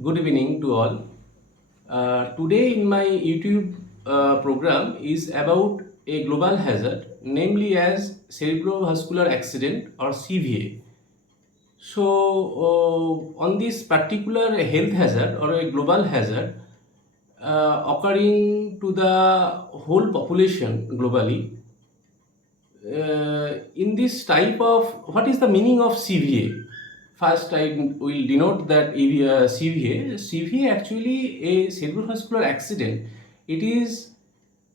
Good evening to all. Today in my YouTube program is about a global hazard, namely as cerebrovascular accident or CVA. So, on this particular health hazard or a global hazard occurring to the whole population globally, in this type of what is the meaning of CVA? First, I will denote that CVA actually a cerebrovascular accident. It is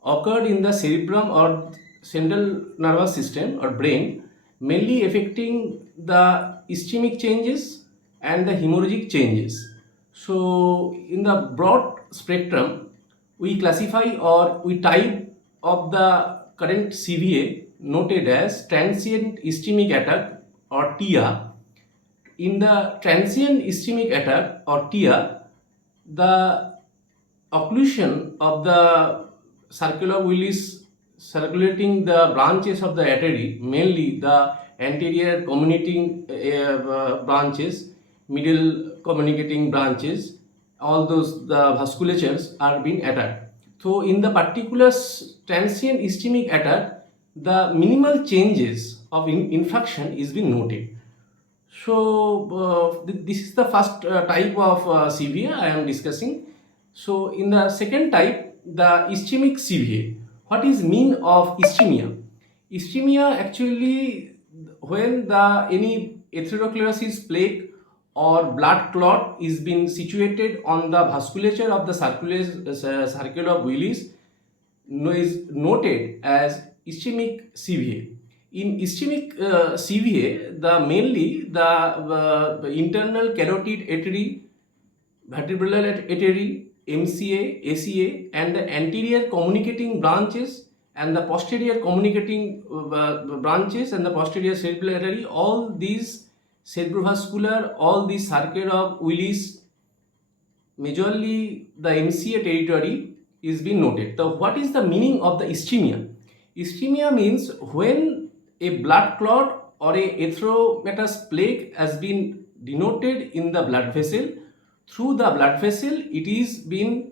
occurred in the cerebrum or central nervous system or brain, mainly affecting the ischemic changes and the hemorrhagic changes. So, in the broad spectrum, we classify or we type of the current CVA noted as transient ischemic attack or TIA. In the transient ischemic attack or TIA, the occlusion of the circular Willis circulating the branches of the artery, mainly the anterior communicating branches, middle communicating branches, all those the vasculatures are being attacked. So, in the particular transient ischemic attack, the minimal changes of infarction is being noted. So, this is the first type of CVA I am discussing. So, in the second type, the ischemic CVA. What is mean of ischemia? Ischemia actually when the any atherosclerosis plaque or blood clot is being situated on the vasculature of the circle of Willis is noted as ischemic CVA. In ischemic CVA, the mainly the internal carotid artery, vertebral artery, MCA, ACA, and the anterior communicating branches and the posterior communicating branches and the posterior cerebral artery, all these cerebrovascular, all these circuit of Willis, majorly the MCA territory is being noted. So, what is the meaning of the ischemia? Ischemia means when a blood clot or a erythematous plaque has been denoted in the blood vessel. Through the blood vessel, it is been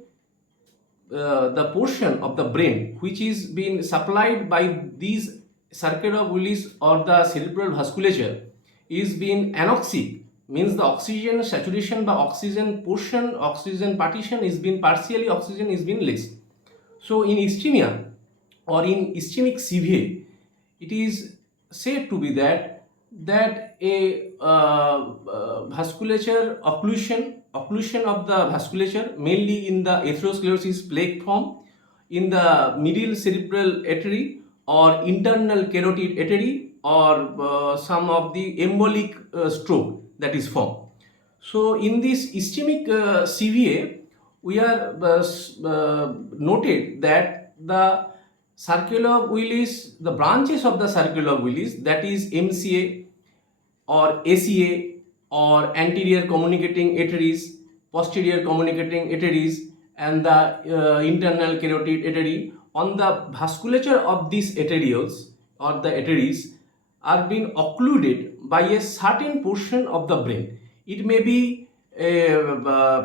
the portion of the brain which is being supplied by these circuit of Willis or the cerebral vasculature is being anoxic, means the oxygen saturation by oxygen partition is being partially oxygen is being less. So in ischemia or in ischemic CVA, it is said to be that a vasculature occlusion of the vasculature, mainly in the atherosclerosis plaque form, in the middle cerebral artery or internal carotid artery, or some of the embolic stroke that is formed. So in this ischemic CVA, we are noted that the circle of Willis, the branches of the circle of Willis, that is MCA or ACA or anterior communicating arteries, posterior communicating arteries, and the internal carotid artery, on the vasculature of these arterioles or the arteries are being occluded by a certain portion of the brain. It may be a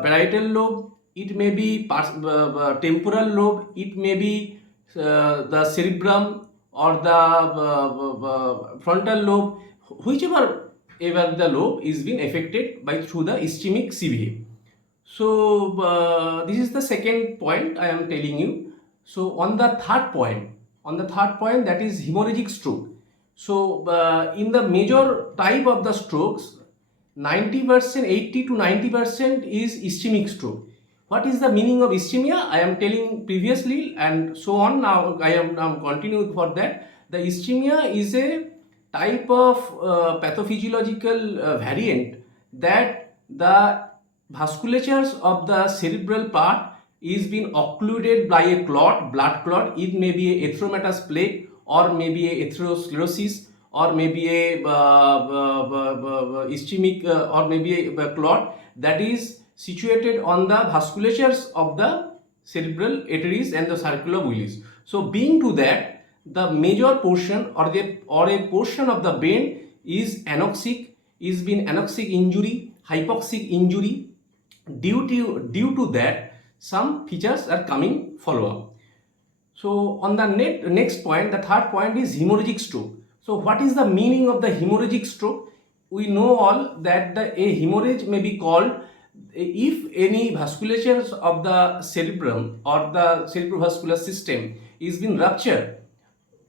parietal lobe, it may be temporal lobe, it may be the cerebrum or the frontal lobe, whichever ever the lobe is being affected by through the ischemic CVA. So this is the second point I am telling you. So on the third point, that is hemorrhagic stroke. So in the major type of the strokes, 90%, 80 to 90% is ischemic stroke. What is the meaning of ischemia? I am telling previously and so on. Now I am now continuing for that. The ischemia is a type of pathophysiological variant that the vasculatures of the cerebral part is being occluded by a clot, blood clot. It may be a erythematous plaque or maybe a atherosclerosis or maybe a ischemic or maybe a clot that is situated on the vasculatures of the cerebral arteries and the circle of Willis. So being to that, the major portion or a portion of the brain is anoxic, is being anoxic injury, hypoxic injury, Due to that, some features are coming follow up. So on the next point, the third point is hemorrhagic stroke. So what is the meaning of the hemorrhagic stroke? We know all that a hemorrhage may be called if any vasculatures of the cerebrum or the cerebrovascular system is been ruptured.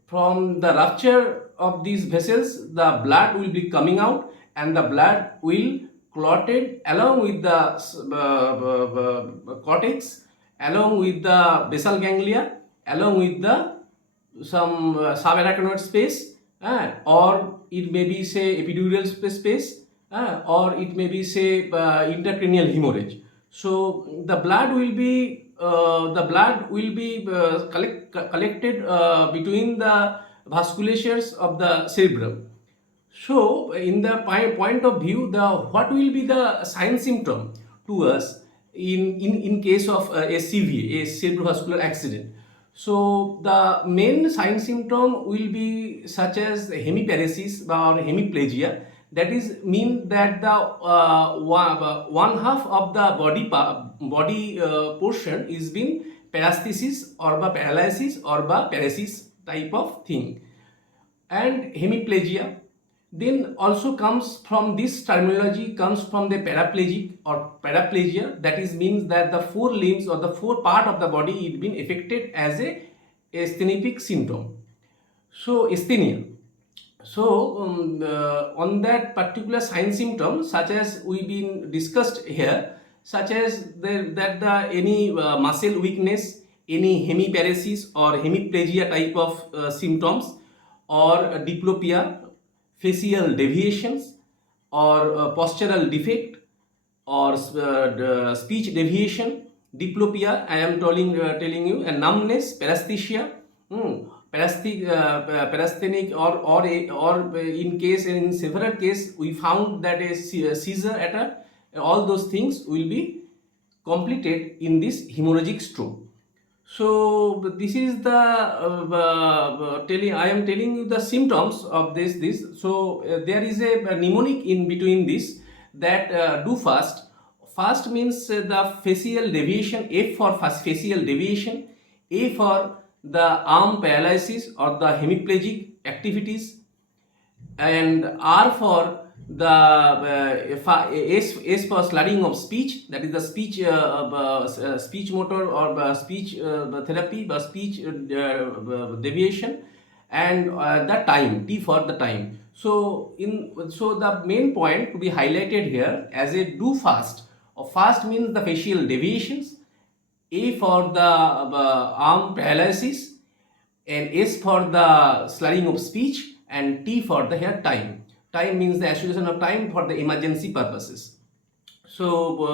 From the rupture of these vessels, the blood will be coming out, and the blood will clotted along with the cortex, along with the basal ganglia, along with the some subarachnoid space, or it may be say epidural space, or it may be say intracranial hemorrhage. So the blood will be collected between the vasculatures of the cerebrum. So, in the point of view, the what will be the sign symptom to us in case of a CVA, a cerebrovascular accident? So, the main sign symptom will be such as hemiparesis or hemiplegia. That is mean that the one half of the body portion is been paresthesis or paralysis or paresis type of thing. And hemiplegia then also comes from this terminology, comes from the paraplegic or paraplegia, that is means that the four limbs or the four part of the body is been affected as a asthenic symptom. So asthenia. So on that particular sign symptom, such as we been discussed here, such as any muscle weakness, any hemiparesis or hemiplegia type of symptoms, or diplopia, facial deviations, or postural defect, or speech deviation, diplopia, I am telling you, and numbness, paresthesia, parasthenic, or in case, in several cases we found that a seizure attack. All those things will be completed in this hemorrhagic stroke. So this is the telling. I am telling you the symptoms of this. So there is a mnemonic in between this, that do fast. Fast means the facial deviation. F for facial deviation. A for the arm paralysis or the hemiplegic activities, and R for the S for slurring of speech, that is the speech motor or speech therapy, speech deviation, and the time, T for the time. So the main point to be highlighted here as a do fast, or fast means the facial deviations, A for the arm paralysis, and S for the slurring of speech, and T for the here time. Time means the association of time for the emergency purposes. So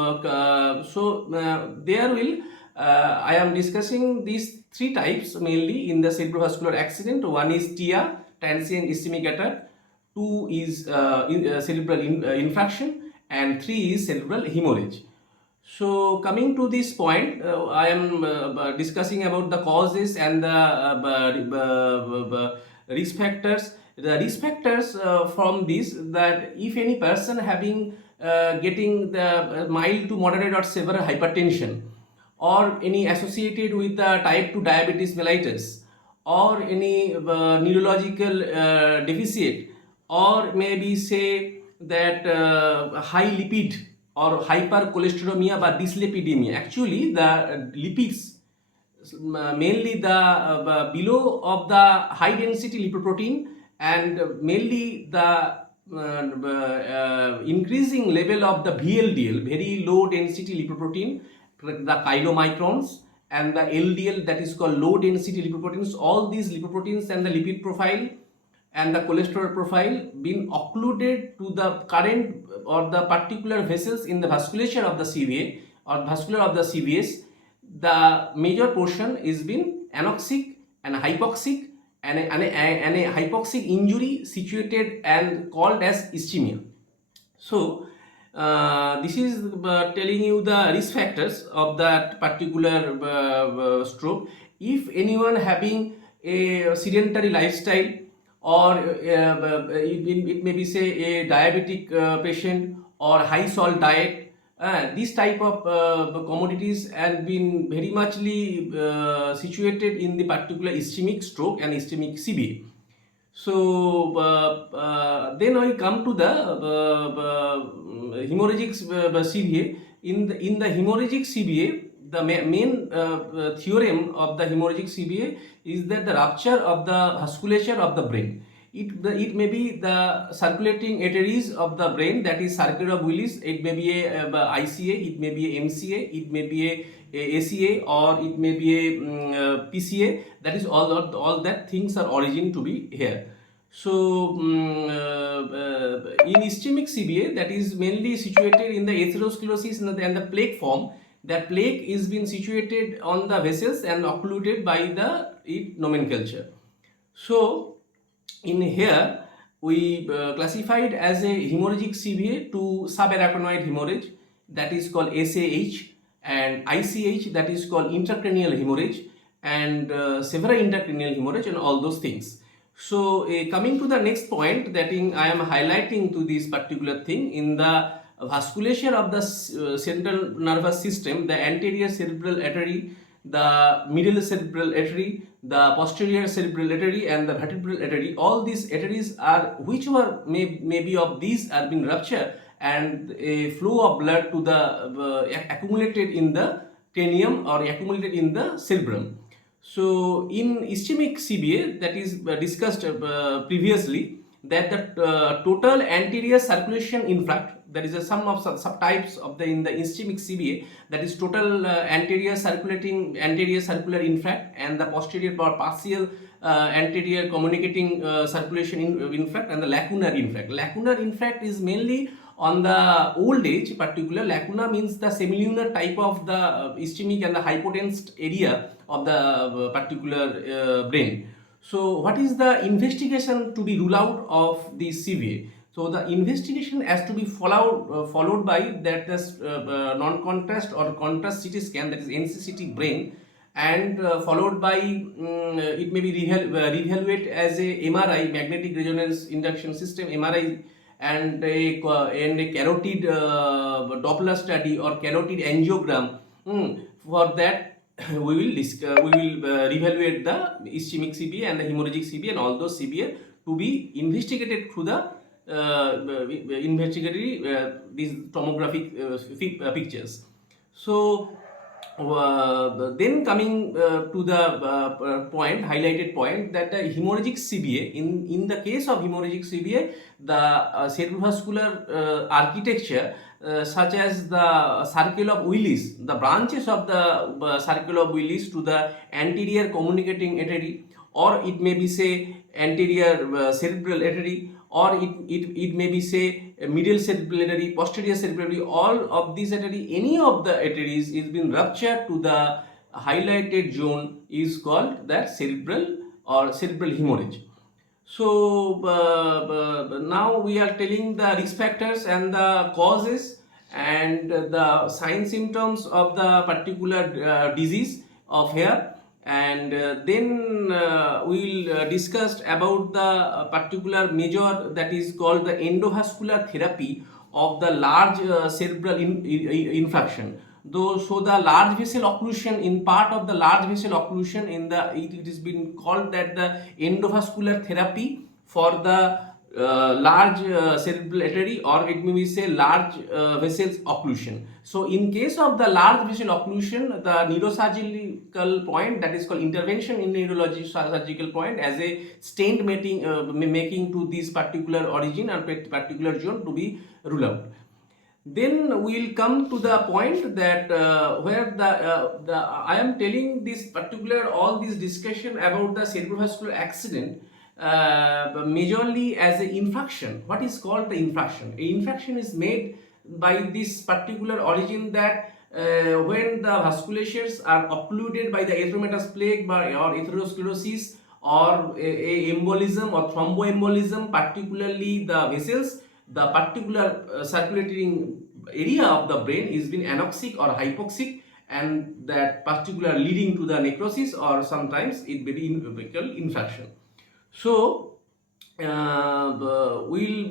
there will I am discussing these three types mainly in the cerebrovascular accident. One is TIA, transient ischemic attack. Two is cerebral infarction, and three is cerebral hemorrhage. So coming to this point, I am discussing about the causes and the risk factors. The risk factors from this, that if any person having getting the mild to moderate or severe hypertension, or any associated with the type 2 diabetes mellitus, or any neurological deficit, or maybe say that high lipid or hypercholesterolemia or dyslipidemia. Actually, the lipids, mainly the below of the high density lipoprotein, and mainly the increasing level of the VLDL, very low density lipoprotein, the chylomicrons, and the LDL, that is called low density lipoproteins. All these lipoproteins and the lipid profile and the cholesterol profile been occluded to the current or the particular vessels in the vasculature of the CVA or vascular of the CVS. The major portion is been anoxic and hypoxic, and a hypoxic injury situated and called as ischemia. So this is telling you the risk factors of that particular stroke. If anyone having a sedentary lifestyle, or it may be say a diabetic patient, or high salt diet, This type of commodities have been very muchly situated in the particular ischemic stroke and ischemic CBA. So then I come to the hemorrhagic CBA. In the hemorrhagic CBA, the main theorem of the hemorrhagic CBA is that the rupture of the vasculature of the brain. It may be the circulating arteries of the brain, that is circuit of Willis. It may be a ICA, it may be a MCA, it may be a ACA, or it may be a PCA. That is all that things are origin to be here. So in ischemic CBA, that is mainly situated in the atherosclerosis and the plaque form. That plaque is been situated on the vessels and occluded by the nomenclature. So in here we classified as a hemorrhagic CBA to subarachnoid hemorrhage, that is called SAH, and ICH, that is called intracranial hemorrhage, and several intracranial hemorrhage, and all those things. So coming to the next point, that I am highlighting to this particular thing, in the vasculature of the central nervous system, the anterior cerebral artery, the middle cerebral artery, the posterior cerebral artery, and the vertebral artery, all these arteries are, whichever maybe of these are been ruptured, and a flow of blood to the accumulated in the cranium or accumulated in the cerebrum. So in ischemic CBA, that is discussed previously, that the total anterior circulation infarct, that is a sum of subtypes of in the ischemic CBA, that is total anterior circular infarct, and the posterior or partial anterior communicating circulation infarct, and the lacunar infarct. Lacunar infarct is mainly on the old age. Particular lacuna means the semilunar type of the ischemic and the hypotensed area of the particular brain. So what is the investigation to be ruled out of the CVA? So the investigation has to be followed by that non-contrast or contrast CT scan, that is NCCT brain, and followed by it may be reevaluate as a MRI, magnetic resonance induction system, MRI, and a carotid Doppler study or carotid angiogram. For that we will reevaluate the ischemic CBA and the hemorrhagic CBA and all those CBA to be investigated through the investigatory these tomographic pictures. So then coming to the highlighted point, that the hemorrhagic CBA, in the case of hemorrhagic CBA, the cerebrovascular architecture such as the circle of Willis, the branches of the circle of Willis to the anterior communicating artery, or it may be say anterior cerebral artery, or it may be say middle cerebral artery, posterior cerebral artery, all of these artery, any of the arteries is been ruptured to the highlighted zone is called that cerebral or cerebral hemorrhage. So now we are telling the risk factors and the causes and the sign symptoms of the particular disease of hair, and then we will discuss about the particular measure that is called the endovascular therapy of the large cerebral infarction. So the large vessel occlusion, in part of the large vessel occlusion, in the it is been called that the endovascular therapy for the large cerebral artery, or it may be say large vessels occlusion. So in case of the large vessel occlusion, the neurosurgical point, that is called intervention in neurology surgical point, as a stent making to this particular origin or particular zone to be ruled out. Then we will come to the point that where I am telling this particular all this discussion about the cerebrovascular accident majorly as an infarction. What is called the infarction? A infarction is made by this particular origin, that when the vasculatures are occluded by the erythematous plaque or atherosclerosis, or a embolism or thromboembolism, particularly the vessels, the particular circulating area of the brain is been anoxic or hypoxic, and that particular leading to the necrosis, or sometimes it may be infarction. So we'll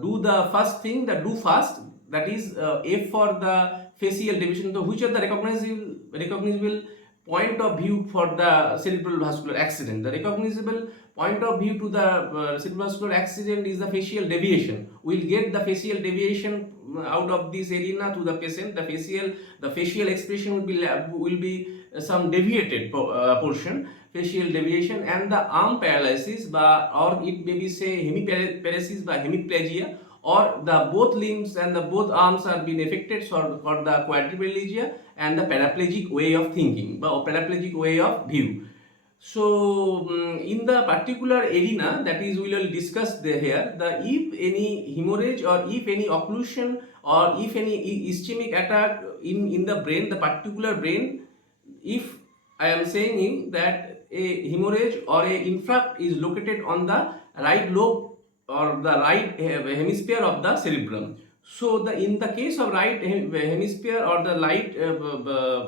do the first thing, that do first, that is F for the facial deviation. So which are the recognizable point of view for the cerebral vascular accident? The recognizable point of view to the cerebral vascular accident is the facial deviation. We'll get the facial deviation out of this arena to the patient. The facial expression will be some deviated portion, facial deviation, and the arm paralysis, or it may be say hemiparesis by hemiplegia, or the both limbs and the both arms are being affected for the quadriplegia and the paraplegic way of thinking or paraplegic way of view. So in the particular arena, that is we will discuss here, the if any hemorrhage or if any occlusion or if any ischemic attack in the brain, the particular brain, if I am saying that a hemorrhage or a infarct is located on the right lobe or the right hemisphere of the cerebrum. So in the case of right hemisphere or the light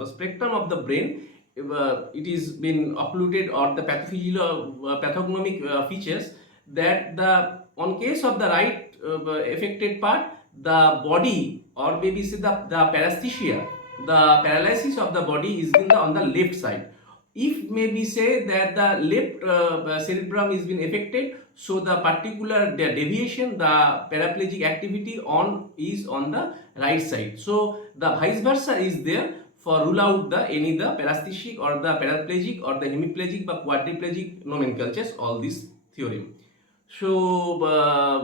spectrum of the brain, it is been occluded, or the pathognomic features, that the on case of the right affected part, the body, or maybe say the paresthesia, the paralysis of the body is on the left side. If maybe say that the left cerebrum is been affected, so the particular deviation, the paraplegic activity is on the right side. So the vice versa is there for rule out the paresthetic or the paraplegic or the hemiplegic or quadriplegic nomenclatures, all this theorem. So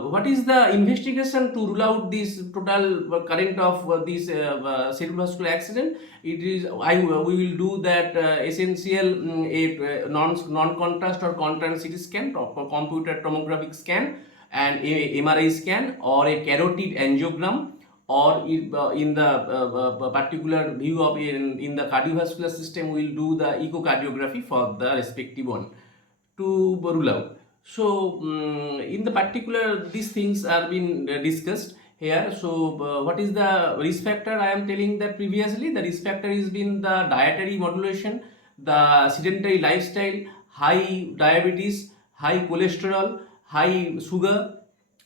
what is the investigation to rule out this total current of this cerebrovascular accident? It is we will do that essential a non-contrast or contrast CT scan, or computer tomographic scan, and a MRI scan, or a carotid angiogram, or in the particular view of in the cardiovascular system, we will do the echocardiography for the respective one to rule out. So in the particular, these things are being discussed here. So what is the risk factor? I am telling that previously the risk factor has been the dietary modulation, the sedentary lifestyle, high diabetes, high cholesterol, high sugar,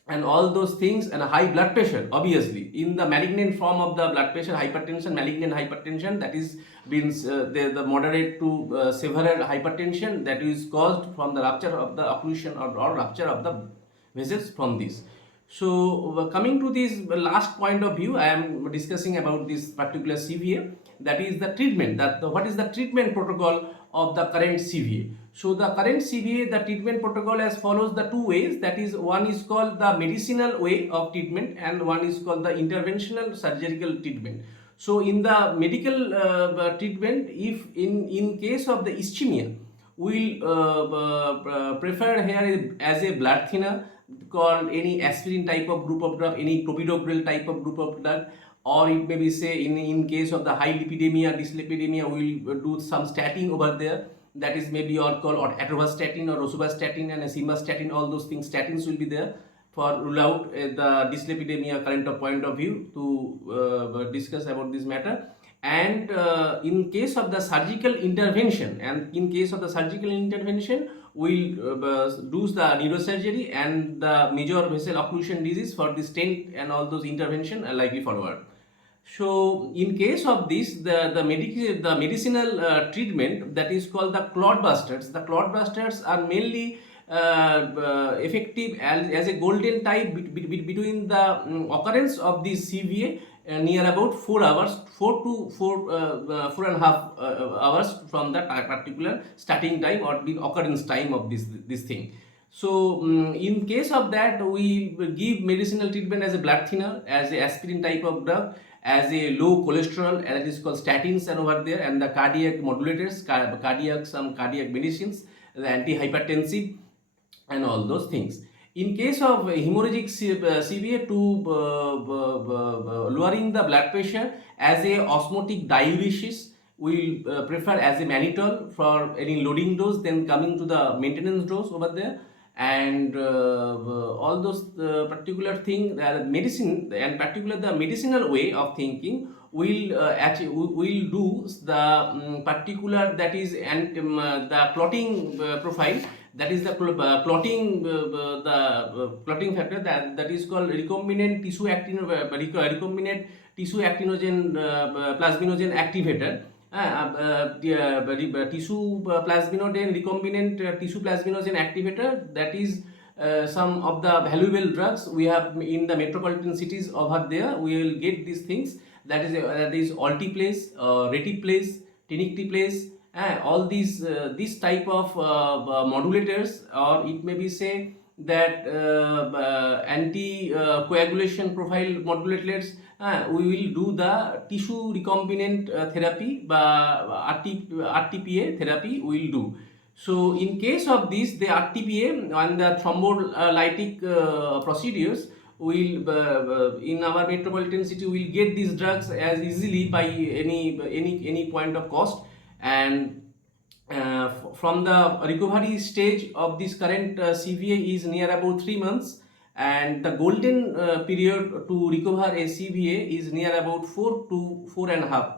and all those things, and a high blood pressure. Obviously in the malignant form of the blood pressure, hypertension, malignant hypertension, that is means the moderate to severe hypertension that is caused from the rupture of the occlusion or rupture of the vessels from this. So coming to this last point of view, I am discussing about this particular CVA, that is the treatment, what is the treatment protocol of the current CVA. So the current CVA, the treatment protocol as follows the two ways, that is one is called the medicinal way of treatment and one is called the interventional surgical treatment. So in the medical treatment, if in case of the ischemia, we will prefer here as a blood thinner called any aspirin type of group of drug, any clopidogrel type of group of drug, or it may be say in case of the high lipidemia, dyslipidemia, we will do some statin over there, that is maybe all called atorvastatin or rosuvastatin and simvastatin, all those things, statins will be there for rule out the dyslipidemia current of point of view to discuss about this matter. And in case of the surgical intervention, we'll do the neurosurgery and the major vessel occlusion disease for the stent and all those intervention are likely forward. So in case of this, the medicinal treatment, that is called the clot busters. The clot busters are mainly effective as a golden tie between the occurrence of this CVA near about 4 hours, 4.5 hours from the particular starting time or the occurrence time of this thing. So in case of that, we give medicinal treatment as a blood thinner, as a aspirin type of drug, as a low cholesterol, and it is called statins and over there, and the cardiac modulators, some cardiac medicines, the antihypertensive, and all those things. In case of hemorrhagic CVA, to lowering the blood pressure, as a osmotic diuresis, we will prefer as a mannitol for any loading dose, then coming to the maintenance dose over there. And all those particular thing, medicine, and particular the medicinal way of thinking, will do the particular, that is, and the clotting profile, that is the clotting clotting factor, that is called recombinant tissue recombinant tissue actinogen plasminogen activator. Tissue plasminogen recombinant tissue plasminogen activator, that is some of the valuable drugs we have in the metropolitan cities. Over there we will get these things, that is altiplase, retiplase, tenecteplase, all these this type of modulators, or it may be say that anti coagulation profile modulators. We will do the tissue recombinant therapy, RTPA therapy we will do. So in case of this, the RTPA and the thrombolytic procedures, will in our metropolitan city will get these drugs as easily by any point of cost. And from the recovery stage of this current CVA is near about 3 months, and the golden period to recover a CVA is near about 4 to 4.5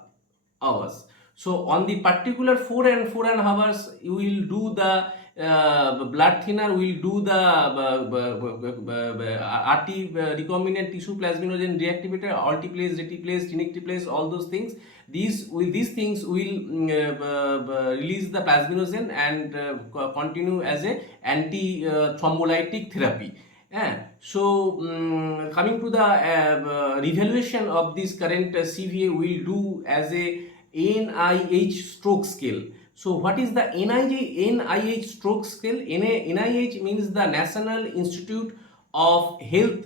hours. So on the particular 4.5 hours, you will do the blood thinner, will do the RT recombinant tissue plasminogen reactivator, altiplase, retiplase, tenecteplase, all those things. These things will release the plasminogen and continue as a anti thrombolytic therapy. So coming to the revaluation of this current CVA, we will do as a NIH stroke scale. So what is the NIH stroke scale? NIH means the National Institute of Health,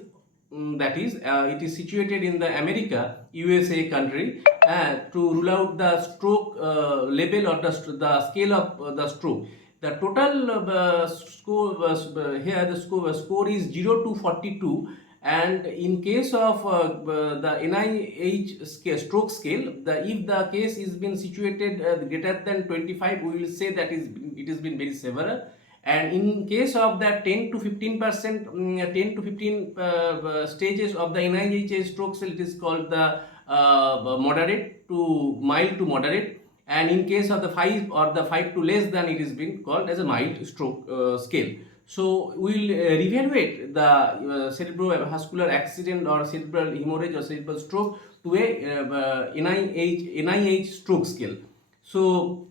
that is it is situated in the America, USA country, to rule out the stroke level, or the scale of the stroke. The total score here, the score is 0 to 42. And in case of the NIH stroke scale, if the case is been situated greater than 25, we will say that it has been very severe. And in case of the 10 to 15%, 10 to 15 stages of the NIH stroke scale, it is called the moderate to mild to moderate. And in case of the 5 or the 5 to less than, it is being called as a mild stroke scale. So we will reevaluate the cerebrovascular accident or cerebral hemorrhage or cerebral stroke to a NIH stroke scale. So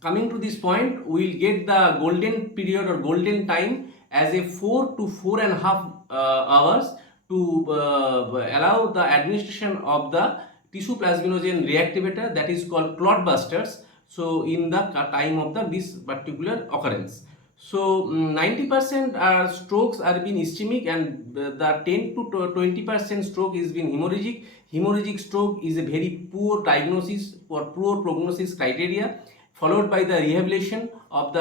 coming to this point, we will get the golden period or golden time as a 4 to 4.5 hours to allow the administration of the tissue plasminogen reactivator, that is called clot busters. So in the time of this particular occurrence. So 90% strokes are being ischemic, and the 10 to 20% stroke is being hemorrhagic. Hemorrhagic stroke is a very poor diagnosis or poor prognosis criteria, followed by the rehabilitation of the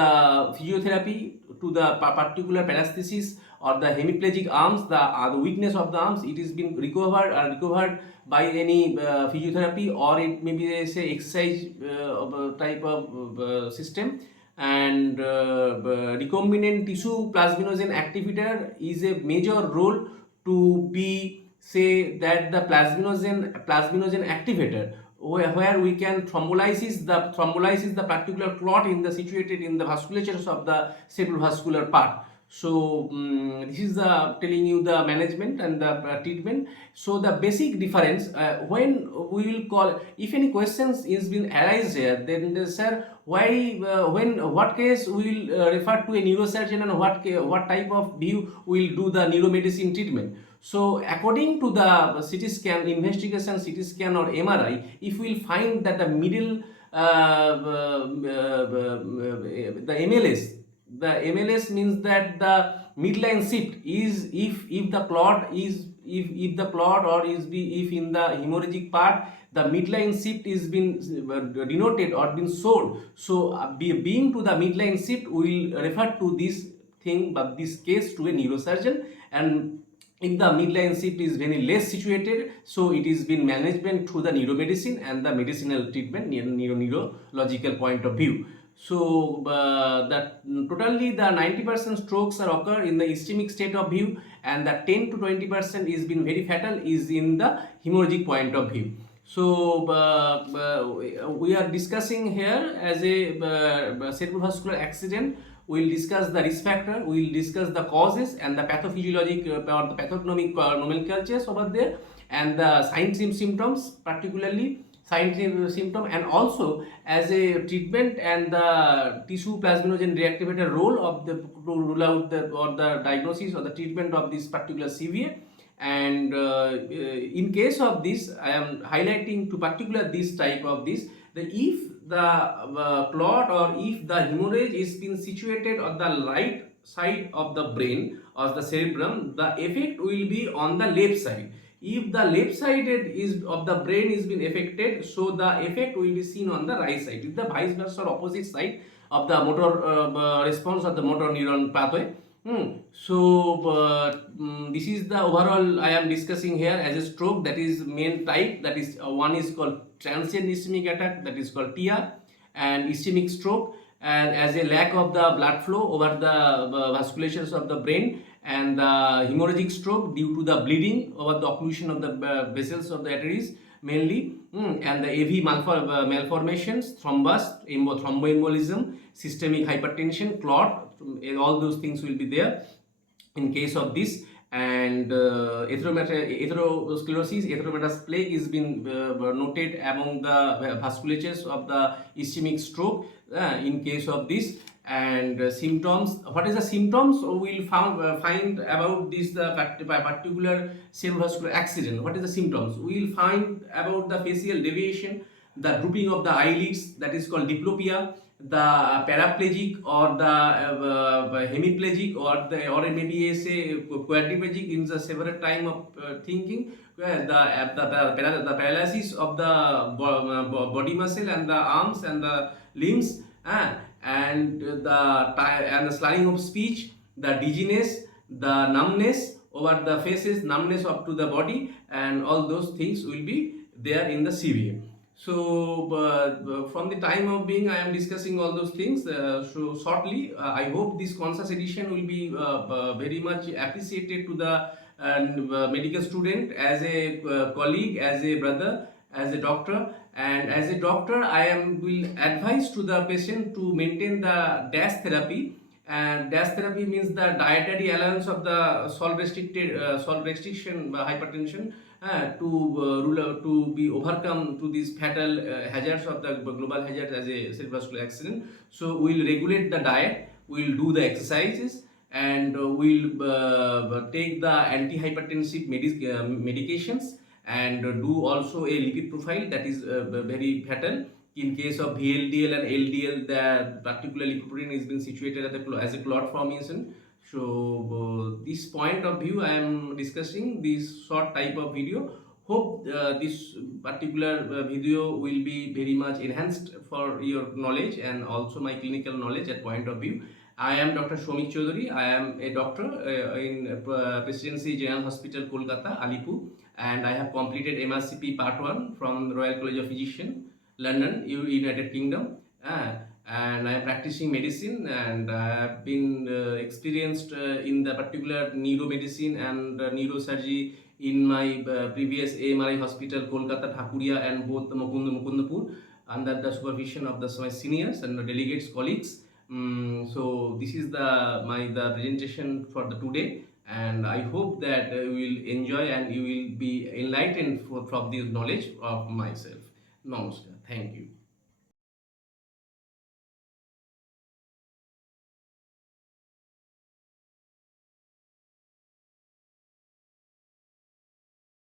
physiotherapy to the particular paresthesis or the hemiplegic arms, the weakness of the arms. It is being recovered by any physiotherapy, or it may be say exercise type of system. And recombinant tissue plasminogen activator is a major role to be say that the plasminogen activator, where we can thrombolysis the particular clot situated in the vasculatures of the cerebrovascular part. So this is the telling you the management and the treatment. So the basic difference, when we will call, if any questions is been arise here, then sir, why what case we will refer to a neurosurgeon, and what type of view we will do the neuromedicine treatment. So according to the CT scan investigation, CT scan or MRI, if we will find that the middle the MLS means that the midline shift is if the clot is if the clot or if in the hemorrhagic part the midline shift is been denoted or been showed. So being to the midline shift, we will refer to this thing, but this case to a neurosurgeon. And if the midline shift is very less situated, so it is been management through the neuromedicine and the medicinal treatment neurological point of view. So that totally the 90% strokes are occur in the ischemic state of view, and the 10 to 20% is been very fatal is in the hemorrhagic point of view. So we are discussing here as a cerebrovascular accident. We'll discuss the risk factor, we'll discuss the causes and the pathophysiologic or the pathognomic nomenclatures over there, and the signs and symptoms, particularly signs and symptom, and also as a treatment and the tissue plasminogen reactivator role of the to rule out the or the diagnosis or the treatment of this particular CVA. And in case of this, I am highlighting to particular this type of this, the if the clot or if the hemorrhage is been situated on the right side of the brain or the cerebrum, the effect will be on the left side. If the left side is of the brain is been affected, so the effect will be seen on the right side. If the vice versa or opposite side of the motor response of the motor neuron pathway. This is the overall I am discussing here as a stroke, that is main type, that is one is called transient ischemic attack, that is called TIA, and ischemic stroke, and as a lack of the blood flow over the vasculations of the brain, and the hemorrhagic stroke due to the bleeding over the occlusion of the vessels of the arteries mainly, and the AV malformations, thrombus, thromboembolism, systemic hypertension, clot, all those things will be there in case of this. And atherosclerosis, erythematous plaque is been noted among the vasculatures of the ischemic stroke in case of this. And symptoms, what is the symptoms we will find about this particular cerebrovascular accident? What is the symptoms? We will find about the facial deviation, the drooping of the eyelids, that is called diplopia, the paraplegic or the hemiplegic or maybe say quadriplegic in the several time of thinking, where the paralysis of the body muscle and the arms and the limbs, and the slurring of speech, the dizziness, the numbness over the faces, numbness up to the body, and all those things will be there in the CVA. So from the time of being I am discussing all those things so shortly. I hope this conscious edition will be very much appreciated to the medical student, as a colleague, as a brother, as a doctor. And as a doctor, I will advise to the patient to maintain the DASH therapy. And DASH therapy means the dietary allowance of the salt restriction hypertension to be overcome to these fatal hazards of the global hazards as a cerebrovascular accident. So we will regulate the diet, we will do the exercises, and we will take the antihypertensive medications, and do also a lipid profile that is very fatal. In case of VLDL and LDL, the particular lipoprotein is being situated as a clot formation. So this point of view I am discussing this short type of video. Hope this particular video will be very much enhanced for your knowledge and also my clinical knowledge at point of view. I am Dr. Soumik Chowdhury. I am a doctor in Presidency General Hospital, Kolkata, ALIPORE, and I have completed MRCP Part 1 from the Royal College of Physicians, London, United Kingdom. And I am practicing medicine, and I have been experienced in the particular neuromedicine and neurosurgery in my previous AMRI hospital, Kolkata, Thakuria, and both Mukundapur, under the supervision of my seniors and the delegates, colleagues. So this is the presentation for the today, and I hope that you will enjoy and you will be enlightened from this knowledge of myself. Namaskar. Thank you.